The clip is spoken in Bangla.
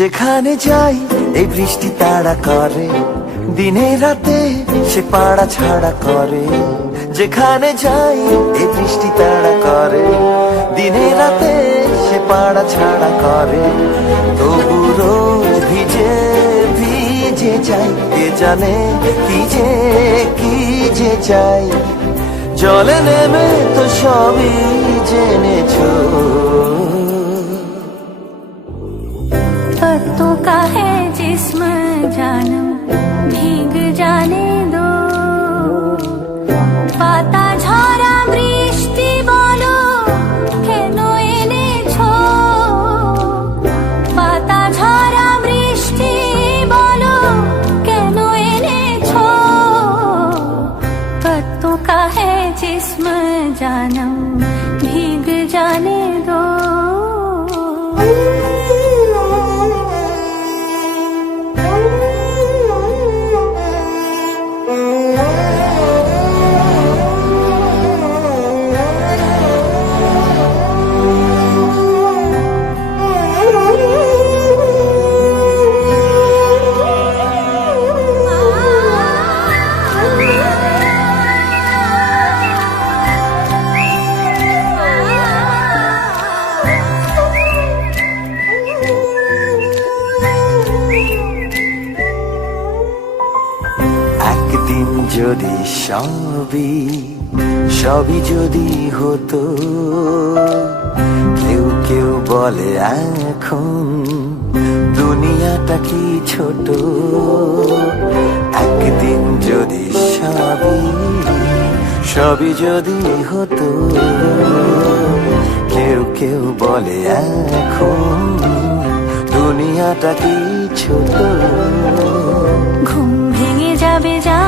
যেখানে যাই এই বৃষ্টি তাড়া করে, দিনে রাতে সে পাড়া ছাড়া করে। যেখানে যাই এই বৃষ্টি তাড়া করে, দিনে রাতে সে পাড়া ছাড়া করে। তবু রোজ ভিজে ভিজে যাই, কে জানে কি যে চাই। জলে নেমে তো সবই জেনেছো, पत्तों का है जिस्म जानम भीग जाने दो। पाता झरा বৃষ্টি বলো কেন এনেছো। পাতা ঝরা বৃষ্টি বলো কেন এনেছো। पत्तों का है जिस्म जानम भीग जाने दो। একদিন যদি সবই যদি হতো। কেউ কেউ বলে এখন দুনিয়াটা কি ছোট। একদিন যদি সবই যদি হতো। কেউ কেউ বলে এখন দুনিয়াটা কি ছোট। ঘুম ভেঙে যাবে যা